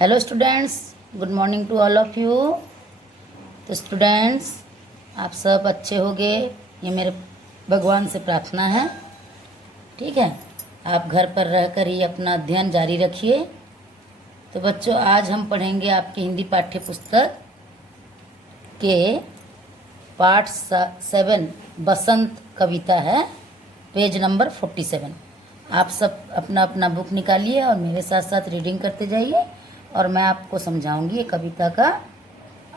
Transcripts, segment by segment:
Hello students, good morning to all of you. तो students, आप सब अच्छे होंगे, ये मेरे भगवान से प्रार्थना है। ठीक है, आप घर पर रहकर ही अपना अध्ययन जारी रखिए। तो बच्चों, आज हम पढ़ेंगे आपकी हिंदी पाठ्य पुस्तक के पार्ट 7 बसंत कविता है, पेज नंबर 47। आप सब अपना अपना बुक निकालिए और मेरे साथ साथ रीडिंग करते जाइए और मैं आपको समझाऊंगी ये कविता का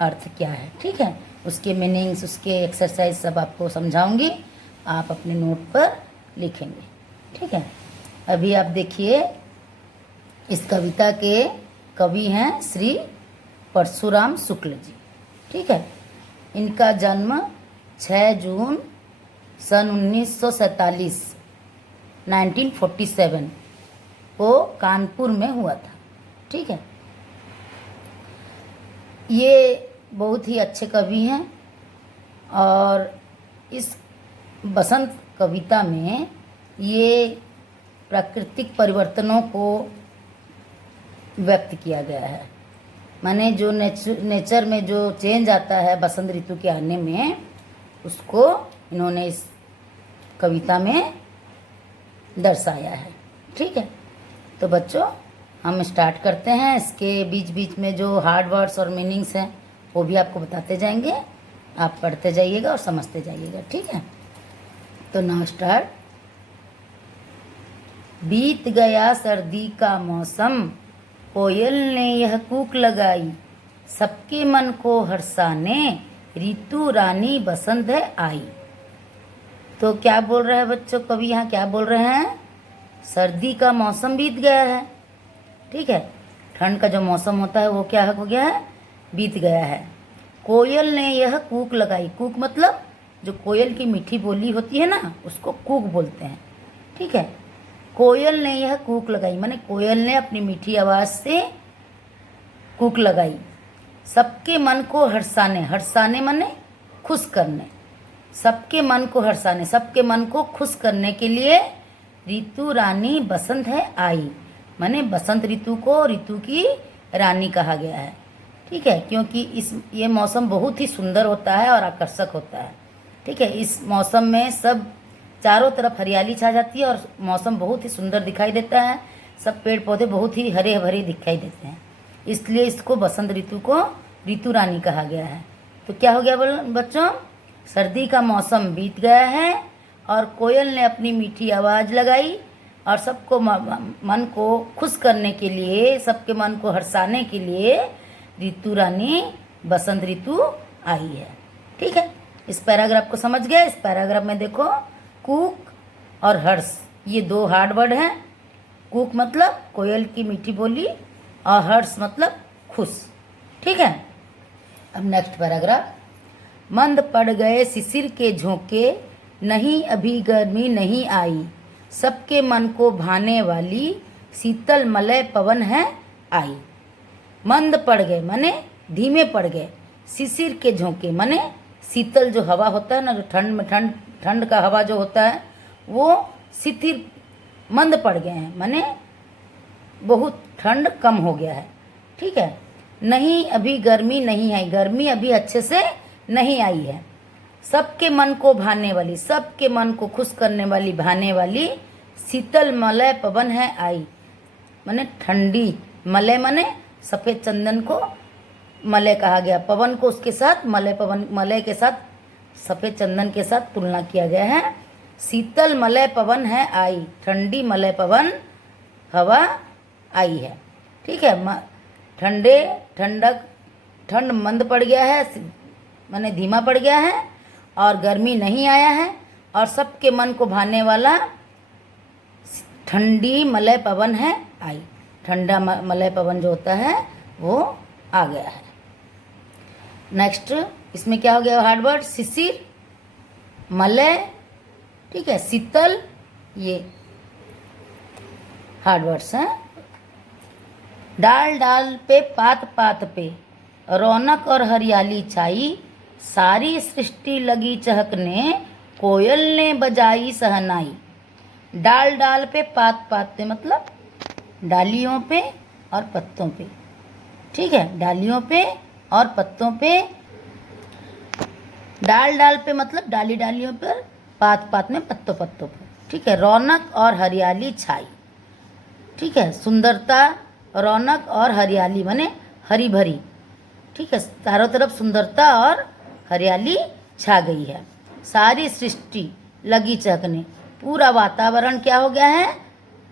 अर्थ क्या है। ठीक है, उसके मीनिंग्स, उसके एक्सरसाइज सब आपको समझाऊंगी, आप अपने नोट पर लिखेंगे। ठीक है, अभी आप देखिए, इस कविता के कवि हैं श्री परशुराम शुक्ल जी। ठीक है, इनका जन्म 6 जून सन 1947 1947 को कानपुर में हुआ था। ठीक है, ये बहुत ही अच्छे कवि हैं और इस बसंत कविता में ये प्राकृतिक परिवर्तनों को व्यक्त किया गया है। माने जो नेचर में जो चेंज आता है बसंत ऋतु के आने में, उसको इन्होंने इस कविता में दर्शाया है। ठीक है, तो बच्चों हम स्टार्ट करते हैं। इसके बीच बीच में जो हार्ड वर्ड्स और मीनिंग्स हैं वो भी आपको बताते जाएंगे, आप पढ़ते जाइएगा और समझते जाइएगा। ठीक है, तो नाउ स्टार्ट। बीत गया सर्दी का मौसम, कोयल ने यह कूक लगाई, सबके मन को हर्षाने, ऋतु रानी बसंत है आई। तो क्या बोल रहे हैं बच्चों, कवि यहाँ क्या बोल रहे हैं? सर्दी का मौसम बीत गया है। ठीक है, ठंड का जो मौसम होता है वो क्या हो गया है? बीत गया है। कोयल ने यह कूक लगाई, कूक मतलब जो कोयल की मीठी बोली होती है ना, उसको कूक बोलते हैं। ठीक है, कोयल ने यह कूक लगाई माने कोयल ने अपनी मीठी आवाज़ से कूक लगाई, सबके मन को हर्षाने, हर्षाने माने खुश करने, सबके मन को हर्षाने, सबके मन को खुश करने के लिए ऋतु रानी बसंत है आई। माने बसंत ऋतु को ऋतु की रानी कहा गया है। ठीक है, क्योंकि ये मौसम बहुत ही सुंदर होता है और आकर्षक होता है। ठीक है, इस मौसम में सब चारों तरफ हरियाली छा जाती है और मौसम बहुत ही सुंदर दिखाई देता है, सब पेड़ पौधे बहुत ही हरे भरे दिखाई देते हैं, इसलिए इसको बसंत ऋतु को ऋतु रानी कहा गया है। तो क्या हो गया बच्चों? सर्दी का मौसम बीत गया है और कोयल ने अपनी मीठी आवाज़ लगाई और सबको मन को खुश करने के लिए, सबके मन को हर्षाने के लिए ऋतु रानी बसंत ऋतु आई है। ठीक है, इस पैराग्राफ को समझ गए? इस पैराग्राफ में देखो, कूक और हर्ष ये दो हार्ड वर्ड हैं। कूक मतलब कोयल की मीठी बोली और हर्ष मतलब खुश। ठीक है, अब नेक्स्ट पैराग्राफ। मंद पड़ गए शिशिर के झोंके, नहीं अभी गर्मी नहीं आई, सबके मन को भाने वाली शीतल मलय पवन है आई। मंद पड़ गए माने धीमे पड़ गए, शिशिर के झोंके माने शीतल जो हवा होता है ना, जो ठंड में ठंड का हवा जो होता है वो शिथिल मंद पड़ गए हैं, माने बहुत ठंड कम हो गया है। ठीक है, नहीं अभी गर्मी नहीं आई, गर्मी अभी अच्छे से नहीं आई है। सबके मन को भाने वाली, सबके मन को खुश करने वाली, भाने वाली शीतल मलय पवन है आई। माने ठंडी, मलय माने सफ़ेद चंदन को मलय कहा गया, पवन को उसके साथ मलय, पवन मलय के साथ सफ़ेद चंदन के साथ तुलना किया गया है। शीतल मलय पवन है आई, ठंडी मलय पवन हवा आई है। ठीक है, ठंड मंद पड़ गया है माने धीमा पड़ गया है और गर्मी नहीं आया है और सबके मन को भाने वाला ठंडी मलय पवन है आई। ठंडा मलय पवन जो होता है वो आ गया है। नेक्स्ट इसमें क्या हो गया हार्ड वर्ड? शिशिर, मलय, ठीक है, शीतल, ये हार्ड वर्ड्स हैं। डाल डाल पे पात पात पे रौनक और हरियाली छाई, सारी सृष्टि लगी चहकने, कोयल ने बजाई सहनाई। डाल डाल पे पात पात पे मतलब डालियों पे और पत्तों पे, ठीक है, डालियों पे और पत्तों पे। डाल डाल पे मतलब डाली डालियों पर, पात पात में, पत्तों पत्तों पर। ठीक है, रौनक और हरियाली छाई। ठीक है, सुंदरता, रौनक और हरियाली माने हरी भरी। ठीक है, चारों तरफ सुंदरता और हरियाली छा गई है। सारी सृष्टि लगी चहकने, पूरा वातावरण क्या हो गया है?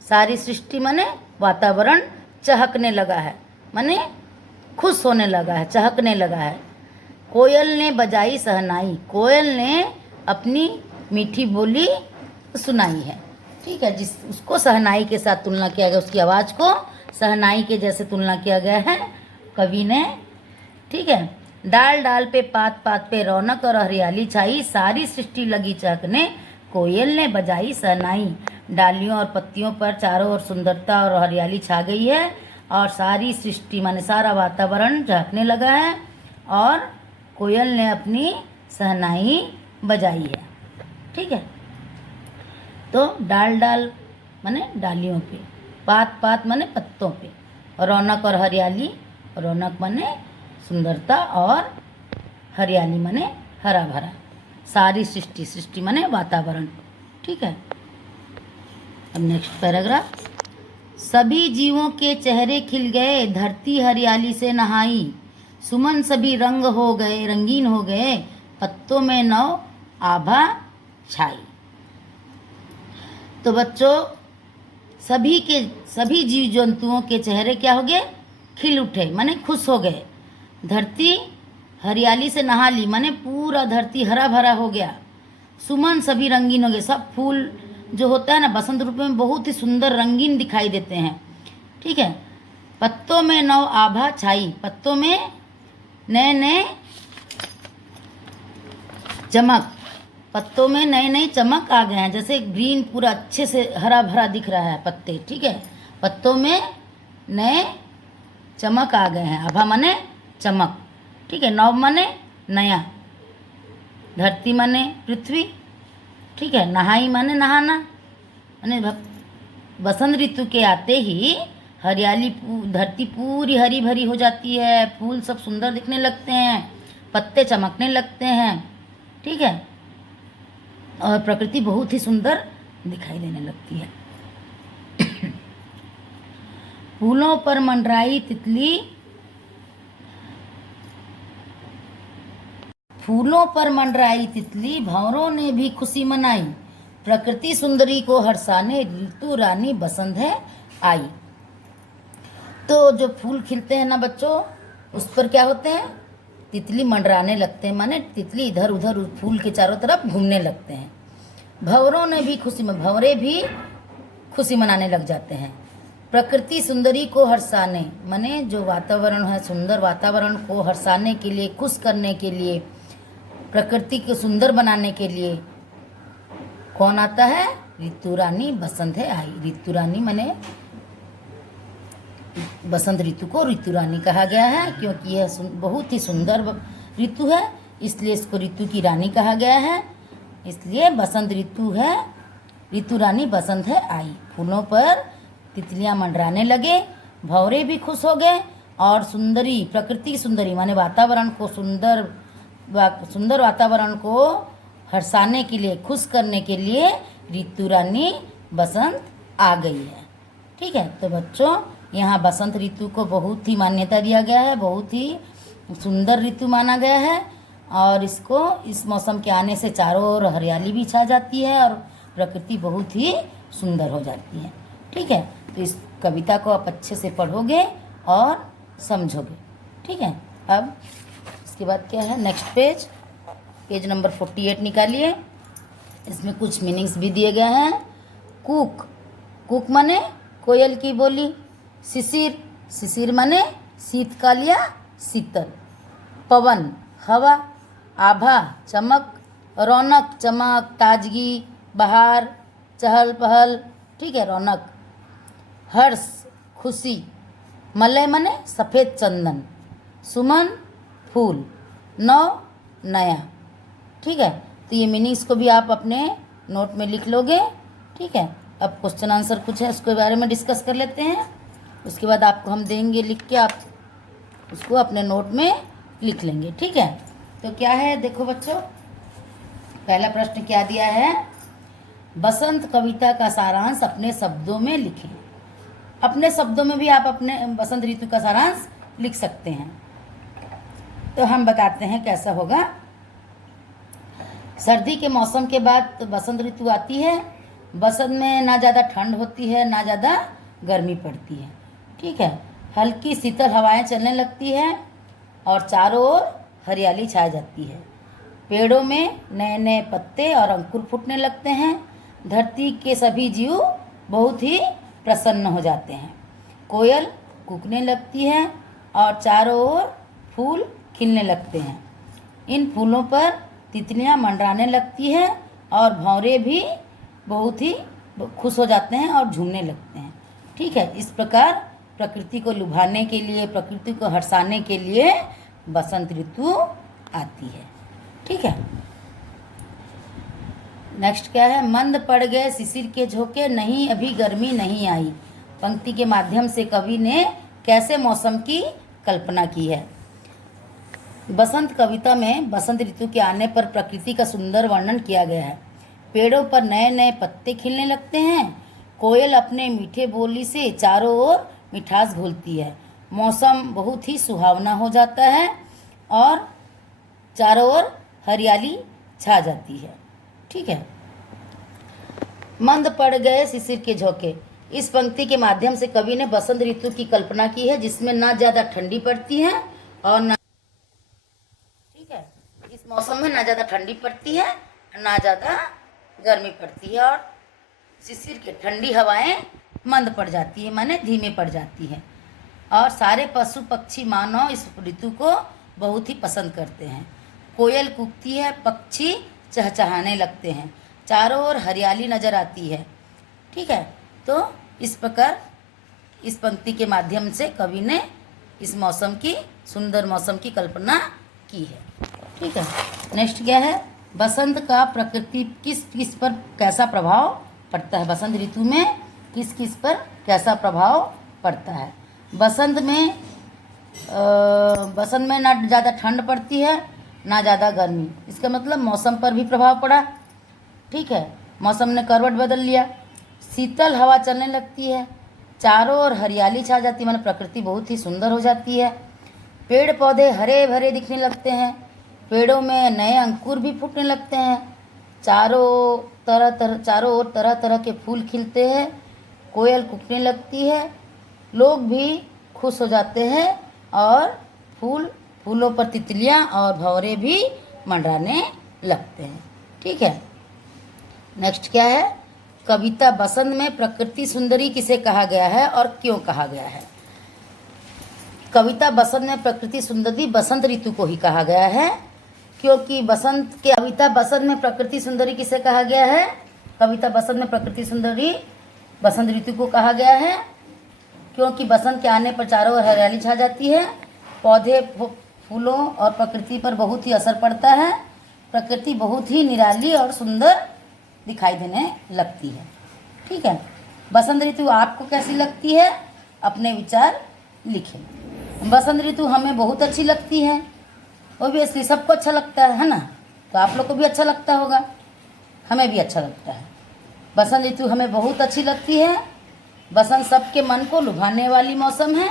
सारी सृष्टि माने वातावरण चहकने लगा है, माने खुश होने लगा है, चहकने लगा है। कोयल ने बजाई शहनाई, कोयल ने अपनी मीठी बोली सुनाई है। ठीक है, जिस उसको शहनाई के साथ तुलना किया गया, उसकी आवाज़ को शहनाई के जैसे तुलना किया गया है कवि ने। ठीक है, डाल डाल पे, पात पात पे रौनक और हरियाली छाई, सारी सृष्टि लगी चहकने, कोयल ने बजाई शहनाई। डालियों और पत्तियों पर चारों ओर सुंदरता और हरियाली छा गई है और सारी सृष्टि माने सारा वातावरण चहकने लगा है और कोयल ने अपनी शहनाई बजाई है। ठीक है, तो डाल डाल माने डालियों पे, पात पात माने पत्तों पे, रौनक और हरियाली, रौनक माने सुंदरता और हरियाली माने हरा भरा। सारी सृष्टि, सृष्टि माने वातावरण। ठीक है, अब नेक्स्ट पैराग्राफ। सभी जीवों के चेहरे खिल गए, धरती हरियाली से नहाई, सुमन सभी रंग हो गए, रंगीन हो गए, पत्तों में नव आभा छाई। तो बच्चों, सभी जीव जंतुओं के चेहरे क्या हो गए? खिल उठे, माने खुश हो गए। धरती हरियाली से नहा ली, माने पूरा धरती हरा भरा हो गया। सुमन सभी रंगीन हो गए, सब फूल जो होता है ना बसंत ऋतु में बहुत ही सुंदर रंगीन दिखाई देते हैं। ठीक है, पत्तों में नव आभा छाई, पत्तों में नए नए चमक, पत्तों में नए नए चमक आ गए हैं। जैसे ग्रीन पूरा अच्छे से हरा भरा दिख रहा है पत्ते। ठीक है, पत्तों में नए चमक आ गए हैं। आभा माने चमक। ठीक है, नव माने नया, धरती माने पृथ्वी। ठीक है, नहाई माने नहाना, माने बसंत ऋतु के आते ही हरियाली, धरती पूरी हरी भरी हो जाती है, फूल सब सुंदर दिखने लगते हैं, पत्ते चमकने लगते हैं। ठीक है, और प्रकृति बहुत ही सुंदर दिखाई देने लगती है। फूलों पर मंडराई तितली, फूलों पर मंडराई तितली, भंवरों ने भी खुशी मनाई, प्रकृति सुंदरी को हर्षाने, ऋतु रानी बसंत है आई। तो जो फूल खिलते हैं ना बच्चों, उस पर क्या होते हैं? तितली मंडराने लगते हैं, माने तितली इधर उधर उस फूल के चारों तरफ घूमने लगते हैं। भंवरों ने भी खुशी में, भंवरे भी खुशी मनाने लग जाते हैं। प्रकृति सुंदरी को हर्षाने, माने जो वातावरण है, सुंदर वातावरण को हर्षाने के लिए, खुश करने के लिए, प्रकृति को सुंदर बनाने के लिए कौन आता है? ऋतु रानी बसंत है आई। ऋतु रानी माने बसंत ऋतु को ऋतु रानी कहा गया है, क्योंकि यह बहुत ही सुंदर ऋतु है, इसलिए इसको ऋतु की रानी कहा गया है। इसलिए बसंत ऋतु है, ऋतु रानी बसंत है आई। फूलों पर तितलियां मंडराने लगे, भंवरे भी खुश हो गए और सुंदरी, प्रकृति सुंदरी माने वातावरण को सुंदर वातावरण को हर्षाने के लिए, खुश करने के लिए ऋतु रानी बसंत आ गई है। ठीक है, तो बच्चों यहाँ बसंत ऋतु को बहुत ही मान्यता दिया गया है, बहुत ही सुंदर ऋतु माना गया है और इसको, इस मौसम के आने से चारों ओर हरियाली भी छा जाती है और प्रकृति बहुत ही सुंदर हो जाती है। ठीक है, तो इस कविता को आप अच्छे से पढ़ोगे और समझोगे। ठीक है, अब इसके बाद क्या है? नेक्स्ट पेज, पेज नंबर 48 निकालिए। इसमें कुछ मीनिंग्स भी दिए गए हैं। कूक, कूक माने कोयल की बोली। शिशिर, शिशिर माने शीतकाल या शीतल। पवन, हवा। आभा, चमक। रौनक, चमक, ताजगी, बहार, चहल पहल। ठीक है, रौनक। हर्ष, खुशी। मलय माने सफ़ेद चंदन। सुमन, फूल। नव, नया। ठीक है, तो ये मीनिंग्स को भी आप अपने नोट में लिख लोगे। ठीक है, अब क्वेश्चन आंसर कुछ है, उसके बारे में डिस्कस कर लेते हैं। उसके बाद आपको हम देंगे लिख के, आप उसको अपने नोट में लिख लेंगे। ठीक है, तो क्या है देखो बच्चों, पहला प्रश्न क्या दिया है, बसंत कविता का सारांश अपने शब्दों में लिखें। अपने शब्दों में भी आप अपने बसंत ऋतु का सारांश लिख सकते हैं। तो हम बताते हैं कैसा होगा। सर्दी के मौसम के बाद बसंत ऋतु आती है। बसंत में ना ज़्यादा ठंड होती है ना ज़्यादा गर्मी पड़ती है। ठीक है, हल्की शीतल हवाएं चलने लगती है और चारों ओर हरियाली छा जाती है। पेड़ों में नए नए पत्ते और अंकुर फूटने लगते हैं। धरती के सभी जीव बहुत ही प्रसन्न हो जाते हैं। कोयल कूकने लगती है और चारों ओर फूल खिलने लगते हैं। इन फूलों पर तितलियां मंडराने लगती हैं और भंवरे भी बहुत ही खुश हो जाते हैं और झूमने लगते हैं। ठीक है, इस प्रकार प्रकृति को लुभाने के लिए, प्रकृति को हर्षाने के लिए बसंत ऋतु आती है। ठीक है, नेक्स्ट क्या है, मंद पड़ गए शिशिर के झोंके, नहीं अभी गर्मी नहीं आई। पंक्ति के माध्यम से कवि ने कैसे मौसम की कल्पना की है। बसंत कविता में बसंत ऋतु के आने पर प्रकृति का सुंदर वर्णन किया गया है। पेड़ों पर नए नए पत्ते खिलने लगते हैं। कोयल अपने मीठे बोली से चारों ओर मिठास घोलती है। मौसम बहुत ही सुहावना हो जाता है और चारों ओर हरियाली छा जाती है। ठीक है, मंद पड़ गए शिशिर के झोंके, इस पंक्ति के माध्यम से कवि ने बसंत ऋतु की कल्पना की है जिसमें ना ज़्यादा ठंडी पड़ती है और ना, ठीक है, इस मौसम में ना ज़्यादा ठंडी पड़ती है ना ज़्यादा गर्मी पड़ती है और शिशिर के ठंडी हवाएं मंद पड़ जाती है, माने धीमे पड़ जाती है। और सारे पशु पक्षी मानव इस ऋतु को बहुत ही पसंद करते हैं। कोयल कूकती है, पक्षी चहचहाने लगते हैं, चारों ओर हरियाली नजर आती है। ठीक है, तो इस प्रकार इस पंक्ति के माध्यम से कवि ने इस मौसम की, सुंदर मौसम की कल्पना की है। ठीक है, नेक्स्ट क्या है, बसंत का प्रकृति किस किस पर कैसा प्रभाव पड़ता है। बसंत ऋतु में किस किस पर कैसा प्रभाव पड़ता है। बसंत में ना ज़्यादा ठंड पड़ती है ना ज़्यादा गर्मी, इसका मतलब मौसम पर भी प्रभाव पड़ा। ठीक है, मौसम ने करवट बदल लिया, शीतल हवा चलने लगती है, चारों ओर हरियाली छा जाती है, माने प्रकृति बहुत ही सुंदर हो जाती है। पेड़ पौधे हरे भरे दिखने लगते हैं, पेड़ों में नए अंकुर भी फूटने लगते हैं, चारों ओर तरह तरह के फूल खिलते हैं, कोयल कूकने लगती है, लोग भी खुश हो जाते हैं और फूलों पर तितलियां और भंवरे भी मंडराने लगते हैं। ठीक है, नेक्स्ट क्या है, कविता बसंत में प्रकृति सुंदरी किसे कहा गया है और क्यों कहा गया है। कविता बसंत में प्रकृति सुंदरी बसंत ऋतु को ही कहा गया है, क्योंकि कविता बसंत में प्रकृति सुंदरी किसे कहा गया है। कविता बसंत में प्रकृति सुंदरी बसंत ऋतु को कहा गया है क्योंकि बसंत के आने पर चारों ओर हरियाली छा जाती है, पौधे फूलों और प्रकृति पर बहुत ही असर पड़ता है, प्रकृति बहुत ही निराली और सुंदर दिखाई देने लगती है। ठीक है, बसंत ऋतु आपको कैसी लगती है, अपने विचार लिखें। बसंत ऋतु हमें बहुत अच्छी लगती है, ऑब्वियसली सबको अच्छा लगता है ना, तो आप लोग को भी अच्छा लगता होगा, हमें भी अच्छा लगता है। बसंत ऋतु हमें बहुत अच्छी लगती है। बसंत सबके मन को लुभाने वाली मौसम है,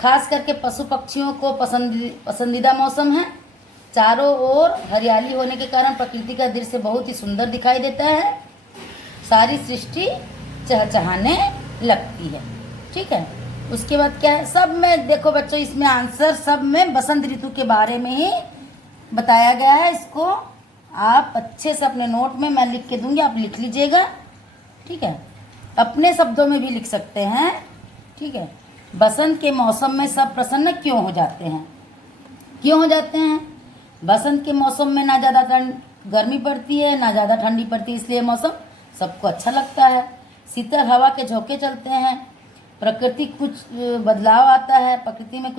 खास करके पशु पक्षियों को पसंदीदा मौसम है। चारों ओर हरियाली होने के कारण प्रकृति का दृश्य बहुत ही सुंदर दिखाई देता है, सारी सृष्टि चहचहाने लगती है। ठीक है, उसके बाद क्या है, सब में देखो बच्चों, इसमें आंसर सब में बसंत ऋतु के बारे में ही बताया गया है। इसको आप अच्छे से अपने नोट में मैं लिख के दूंगी, आप लिख लीजिएगा। ठीक है, अपने शब्दों में भी लिख सकते हैं। ठीक है, बसंत के मौसम में सब प्रसन्न क्यों हो जाते हैं। क्यों हो जाते हैं, बसंत के मौसम में ना ज़्यादा गर्मी पड़ती है ना ज़्यादा ठंडी पड़ती है, इसलिए मौसम सबको अच्छा लगता है। शीतल हवा के झोंके चलते हैं, प्रकृति में कुछ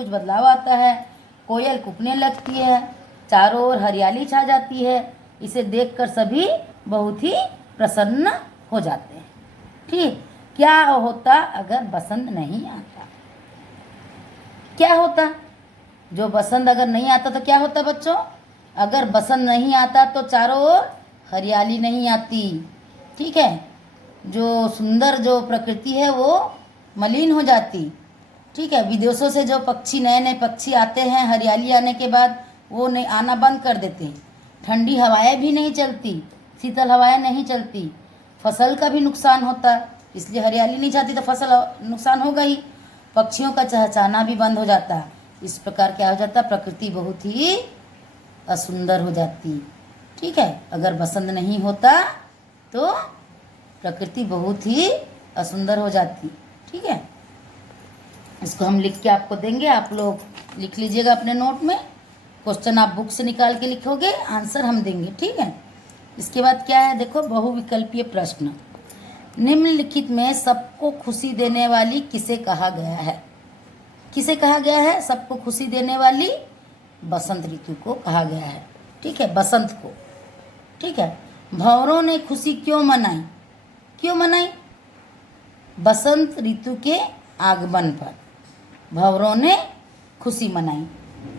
बदलाव आता है, कोयल कूकने लगती है, चारों ओर हरियाली छा जाती है, इसे देखकर सभी बहुत ही प्रसन्न हो जाते हैं। ठीक, क्या होता अगर बसंत नहीं आता, क्या होता, जो बसंत अगर नहीं आता तो क्या होता बच्चों? अगर बसंत नहीं आता तो चारों ओर हरियाली नहीं आती। ठीक है, जो सुंदर जो प्रकृति है वो मलिन हो जाती। ठीक है, विदेशों से जो पक्षी नए नए पक्षी आते हैं, हरियाली आने के बाद वो नहीं आना बंद कर देते हैं। ठंडी हवाएं भी नहीं चलती, शीतल हवाएं नहीं चलती, फसल का भी नुकसान होता है। इसलिए हरियाली नहीं जाती तो फसल नुकसान होगा ही। पक्षियों का चहचहाना भी बंद हो जाता है। इस प्रकार क्या हो जाता, प्रकृति बहुत ही असुंदर हो जाती। ठीक है, अगर बसंत नहीं होता तो प्रकृति बहुत ही असुंदर हो जाती। ठीक है, इसको हम लिख के आपको देंगे, आप लोग लिख लीजिएगा अपने नोट में। क्वेश्चन आप बुक से निकाल के लिखोगे, आंसर हम देंगे। ठीक है, इसके बाद क्या है देखो, बहुविकल्पीय प्रश्न। निम्नलिखित में सबको खुशी देने वाली किसे कहा गया है? किसे कहा गया है सबको खुशी देने वाली? बसंत ऋतु को कहा गया है। ठीक है, बसंत को। ठीक है, भंवरों ने खुशी क्यों मनाई? क्यों मनाई? बसंत ऋतु के आगमन पर भंवरों ने खुशी मनाई।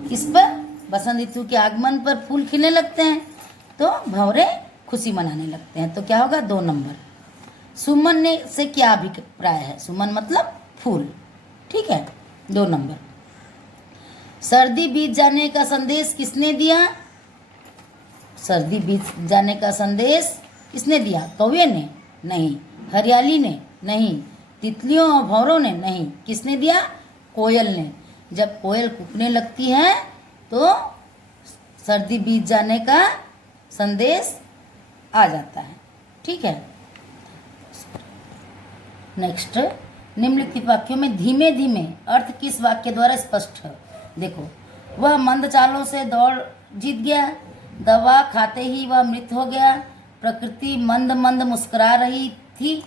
किस पर? बसंत ऋतु के आगमन पर फूल खिलने लगते हैं तो भंवरे खुशी मनाने लगते हैं। तो क्या होगा? 2 नंबर। सुमन ने से क्या अभिप्राय है? सुमन मतलब फूल। ठीक है, 2 नंबर। सर्दी बीत जाने का संदेश किसने दिया? सर्दी बीत जाने का संदेश किसने दिया? कौवे ने? नहीं। हरियाली ने? नहीं। तितलियों और भंवरों ने? नहीं। किसने दिया? कोयल ने। जब कोयल कूकने लगती है तो सर्दी बीत जाने का संदेश आ जाता है। ठीक है, नेक्स्ट। निम्नलिखित वाक्यों में धीमे धीमे अर्थ किस वाक्य द्वारा स्पष्ट है? देखो, वह मंद चालों से दौड़ जीत गया, दवा खाते ही वह मृत हो गया, प्रकृति मंद मंद मुस्कुरा रही थी,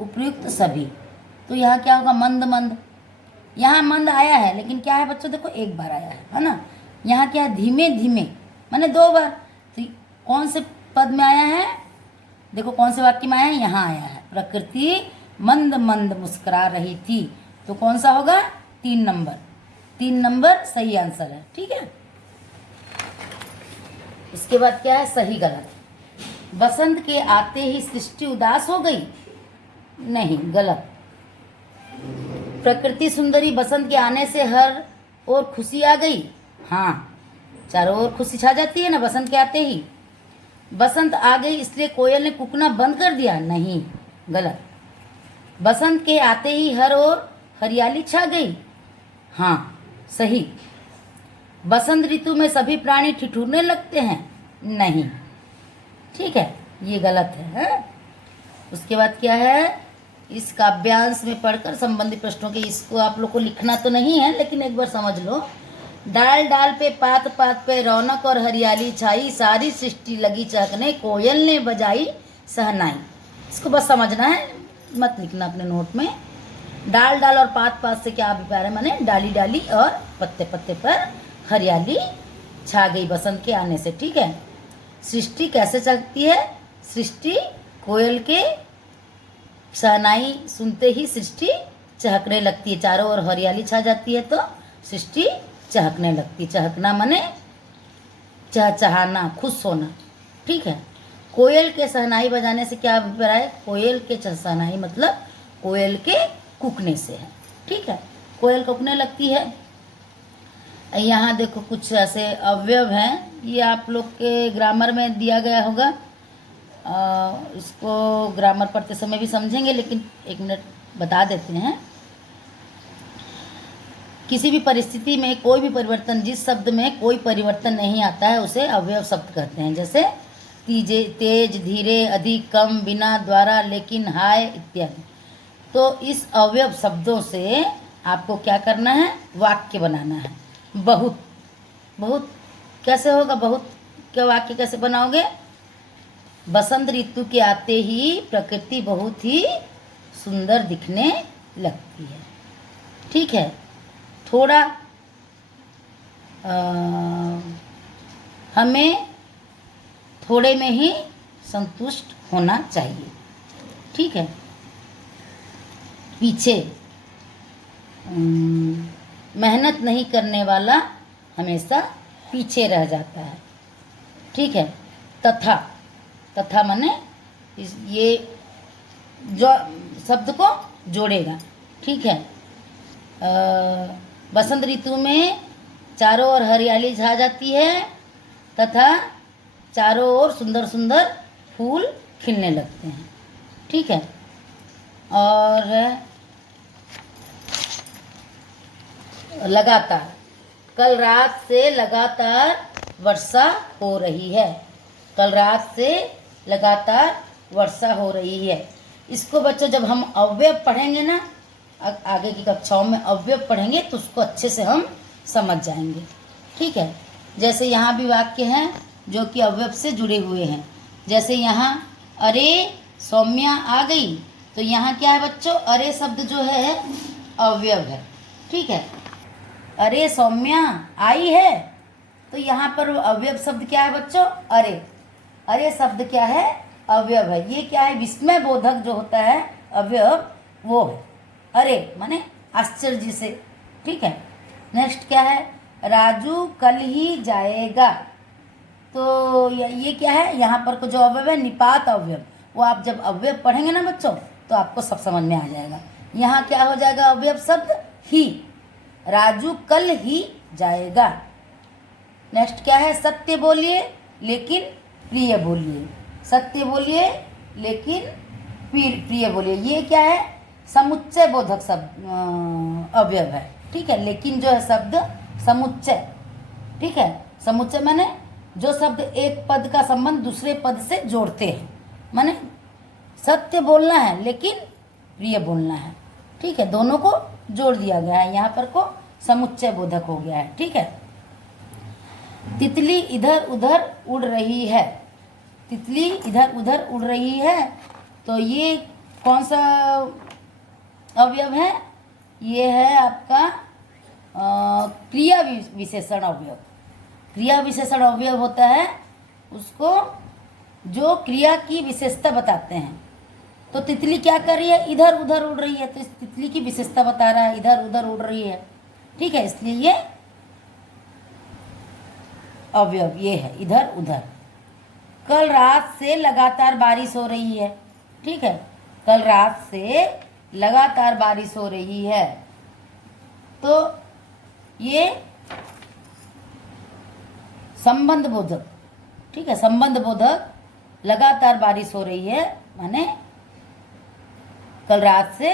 उपयुक्त सभी। तो यहाँ क्या होगा? मंद मंद। यहाँ मंद आया है लेकिन क्या है बच्चों? देखो, एक बार आया है ना। यहाँ क्या है? धीमे धीमे माने 2 बार। तो कौन से पद में आया है? देखो कौन से वाक्य में आया है? यहाँ आया है, प्रकृति मंद मंद मुस्कुरा रही थी। तो कौन सा होगा? 3 नंबर। 3 नंबर सही आंसर है। ठीक है, इसके बाद क्या है? सही गलत। बसंत के आते ही सृष्टि उदास हो गई? नहीं, गलत। प्रकृति सुंदरी बसंत के आने से हर ओर खुशी आ गई? हाँ, चारों ओर खुशी छा जाती है ना बसंत के आते ही। बसंत आ गई इसलिए कोयल ने कूकना बंद कर दिया? नहीं, गलत। बसंत के आते ही हर ओर हरियाली छा गई? हाँ, सही। बसंत ऋतु में सभी प्राणी ठिठुरने लगते हैं? नहीं। ठीक है, ये गलत है, हाँ? उसके बाद क्या है? इस काव्यांश में पढ़कर संबंधित प्रश्नों के, इसको आप लोग को लिखना तो नहीं है लेकिन एक बार समझ लो। डाल डाल पे पात पात पे रौनक और हरियाली छाई, सारी सृष्टि लगी चहकने, कोयल ने बजाई शहनाई। इसको बस समझना है, मत लिखना अपने नोट में। डाल डाल और पात पात से क्या अभिप्राय है? माने डाली डाली और पत्ते पत्ते पर हरियाली छा गई बसंत के आने से। ठीक है, सृष्टि कैसे चहकती है? सृष्टि कोयल के शहनाई सुनते ही सृष्टि चहकने लगती है, चारों ओर हरियाली छा जाती है तो सृष्टि चहकने लगती। चहकना माने चहचहाना, खुश होना। ठीक है, कोयल के शहनाई बजाने से क्या अभिप्राय है? कोयल के शहनाई मतलब कोयल के कूकने से है। ठीक है, कोयल कूकने लगती है। यहाँ देखो कुछ ऐसे अवयव हैं, ये आप लोग के ग्रामर में दिया गया होगा। इसको ग्रामर पढ़ते समय भी समझेंगे लेकिन 1 मिनट बता देते हैं। किसी भी परिस्थिति में कोई भी परिवर्तन, जिस शब्द में कोई परिवर्तन नहीं आता है उसे अवयव शब्द कहते हैं। जैसे तेज, धीरे, अधिक, कम, बिना, द्वारा, लेकिन, हाय इत्यादि। तो इस अवयव शब्दों से आपको क्या करना है? वाक्य बनाना है। बहुत, बहुत कैसे होगा? बहुत क्या वाक्य कैसे बनाओगे? बसंत ऋतु के आते ही प्रकृति बहुत ही सुंदर दिखने लगती है। ठीक है, थोड़ा हमें थोड़े में ही संतुष्ट होना चाहिए। ठीक है, पीछे मेहनत नहीं करने वाला हमेशा पीछे रह जाता है। ठीक है। तथा, तथा माने ये जो शब्द को जोड़ेगा। ठीक है। बसंत ऋतु में चारों ओर हरियाली छा जाती है तथा चारों ओर सुंदर सुंदर फूल खिलने लगते हैं। ठीक है। और लगातार, कल रात से लगातार वर्षा हो रही है। कल रात से लगातार वर्षा हो रही है। इसको बच्चों जब हम अव्यय पढ़ेंगे ना, आगे की कक्षाओं में अव्यय पढ़ेंगे तो उसको अच्छे से हम समझ जाएंगे। ठीक है। जैसे यहाँ भी वाक्य हैं जो कि अव्यय से जुड़े हुए हैं। जैसे यहाँ अरे सौम्या आ गई, तो यहाँ क्या है बच्चों, अरे शब्द जो है अव्यय है। ठीक है। अरे सौम्या आई है, तो यहाँ पर अव्यय शब्द क्या है बच्चों, अरे। अरे शब्द क्या है, अव्यय है। ये क्या है, विस्मय बोधक जो होता है अव्यय, वो है अरे, माने आश्चर्य से। ठीक है। नेक्स्ट क्या है, राजू कल ही जाएगा, तो ये क्या है, यहाँ पर को जो अव्यय है निपात अव्यय, वो आप जब अव्यय पढ़ेंगे ना बच्चों तो आपको सब समझ में आ जाएगा। यहाँ क्या हो जाएगा, अव्यय शब्द ही, राजू कल ही जाएगा। नेक्स्ट क्या है, सत्य बोलिए लेकिन प्रिय बोलिए। सत्य बोलिए लेकिन प्रिय बोलिए। ये क्या है, समुच्चय बोधक शब्द अव्यय है। ठीक है। लेकिन जो है शब्द समुच्चय। ठीक है। समुच्चय माने जो शब्द एक पद का संबंध दूसरे पद से जोड़ते हैं। माने सत्य बोलना है लेकिन प्रिय बोलना है। ठीक है। दोनों को जोड़ दिया गया है, यहाँ पर को समुच्चय बोधक हो गया है। ठीक है। तितली इधर उधर उड़ रही है। तितली इधर उधर उड़ रही है, तो ये कौन सा अवयव है, ये है आपका क्रिया विशेषण अवयव। क्रिया विशेषण अवयव होता है उसको जो क्रिया की विशेषता बताते हैं। तो तितली क्या कर रही है, इधर उधर उड़ रही है, तो इस तितली की विशेषता बता रहा है, इधर उधर उड़ रही है। ठीक है। इसलिए ये अवयव ये है, इधर उधर। कल रात से लगातार बारिश हो रही है। ठीक है। कल रात से लगातार बारिश हो रही है, तो ये संबंध बोधक। ठीक है। संबंध बोधक, लगातार बारिश हो रही है माने कल रात से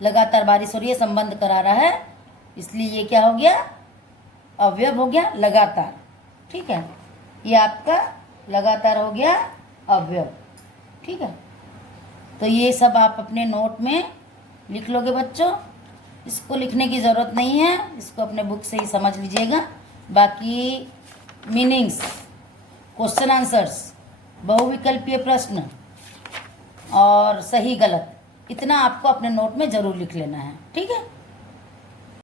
लगातार बारिश हो रही है, संबंध करा रहा है, इसलिए ये क्या हो गया, अवयव हो गया लगातार। ठीक है। ये आपका लगातार हो गया अवयव। ठीक है। तो ये सब आप अपने नोट में लिख लोगे बच्चों, इसको लिखने की ज़रूरत नहीं है, इसको अपने बुक से ही समझ लीजिएगा। बाकी मीनिंग्स, क्वेश्चन आंसर्स, बहुविकल्पीय प्रश्न और सही गलत, इतना आपको अपने नोट में ज़रूर लिख लेना है। ठीक है।